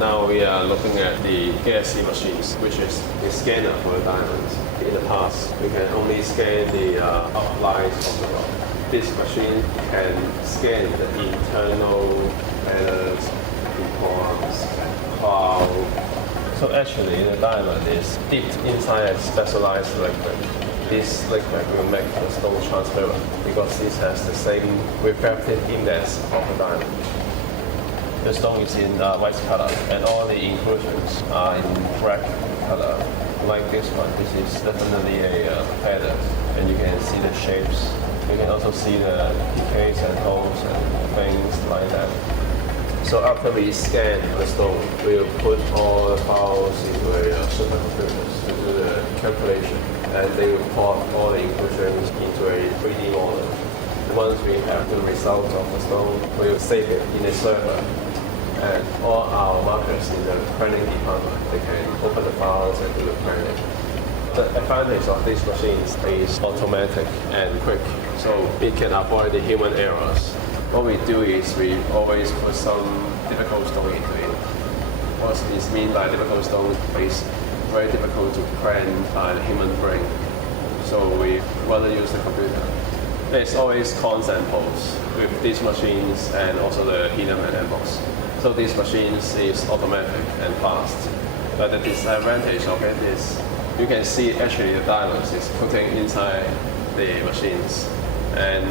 now we are looking at the Galaxy machines, which is the scanner for the diamonds. In the past, we can only scan the outlines of the rock. This machine can scan the internal layers, forms, cloud. So actually, the diamond is dipped inside a specialized liquid. This liquid will make the stone transparent because this has the same refractive index of the diamond. The stone is in white color and all the inclusions are in black color. Like this one, this is definitely a feather, and you can see the shapes. You can also see the decays and holes and things like that. So after we scan the stone, we'll put all the files into a supercomputers to do the calculation, and they will plot all the inclusions into a 3D model. Once we have the result of the stone, we'll save it in a server. And all our markers in the printing department, they can open the files and do the printing. The advantage of these machines is automatic and quick, so it can avoid the human errors. What we do is we always put some difficult stone into it. What is mean by difficult stone is very difficult to print by the human brain, so we rather use the computer. There's always cons and pros with these machines and also the helium and emboss. So these machines is automatic and fast. But the disadvantage of it is you can see actually the diamonds is putting inside the machines, and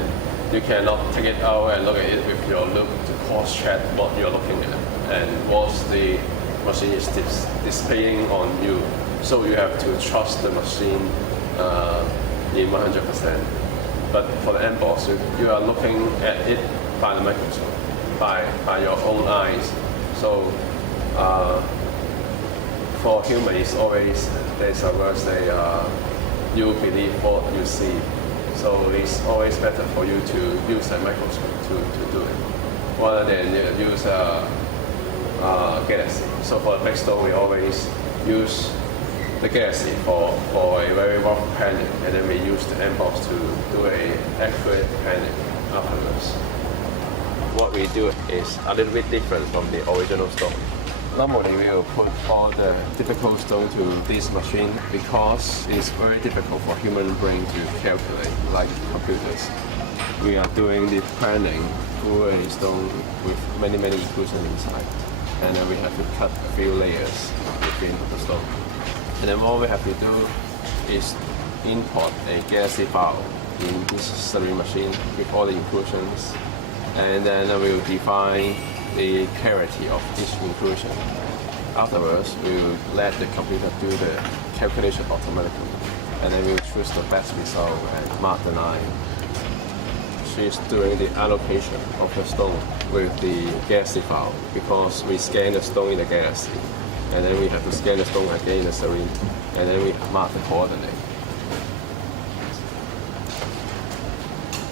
you cannot take it out and look at it with your look to cross-check what you're looking at and what the machine is displaying on you. So you have to trust the machine in 100%. But for the emboss, you are looking at it by the microscope, by your own eyes. So for human, it's always, there's a word say, you believe what you see. So it's always better for you to use a microscope to do it, rather than use a Galaxy. So for the big stone, we always use the Galaxy for a very rough panning, and then we use the emboss to do an accurate panning afterwards. What we do is a little bit different from the original stone. Normally we will put all the difficult stone to this machine because it's very difficult for human brain to calculate like computers. We are doing the panning through a stone with many inclusions inside, and then we have to cut a few layers between the stone. And then all we have to do is import a Galaxy file in this Sarin machine with all the inclusions, and then we will define the clarity of each inclusion. Afterwards, we will let the computer do the calculation automatically, and then we will choose the best result and mark the line. She's doing the allocation of the stone with the Galaxy file because we scan the stone in the Galaxy, and then we have to scan the stone again in the Sarin, and then we mark the coordinate.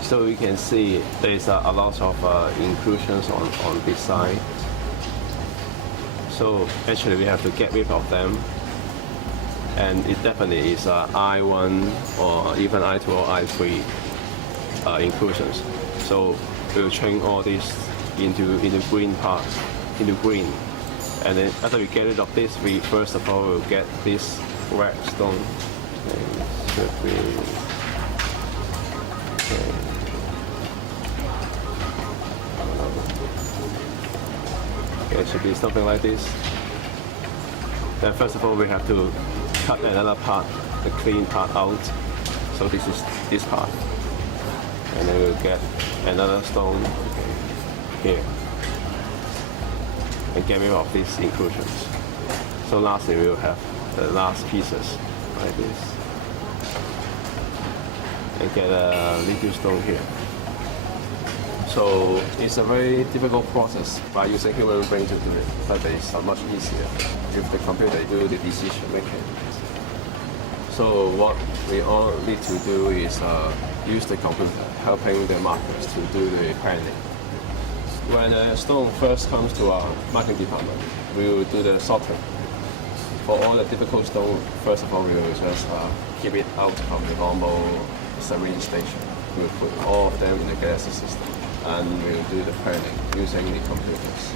So you can see there's a lot of inclusions on this side. So actually we have to get rid of them, and it definitely is I1 or even I2 or I3 inclusions. So we'll change all these into green parts, into green. And then after we get rid of this, we first of all will get this red stone. It should be something like this. Then first of all, we have to cut another part, the clean part out. So this is this part. And then we'll get another stone here. And get rid of these inclusions. So lastly, we will have the last pieces like this. And get a little stone here. So it's a very difficult process by using human brain to do it, but it's much easier if the computer do the decision making. So what we all need to do is use the computer, helping the markers to do the planning. When a stone first comes to our marking department, we will do the sorting. For all the difficult stone, first of all, we will just keep it out from the normal Sarin station. We will put all of them in the Galaxy system, and we will do the planning using the computers.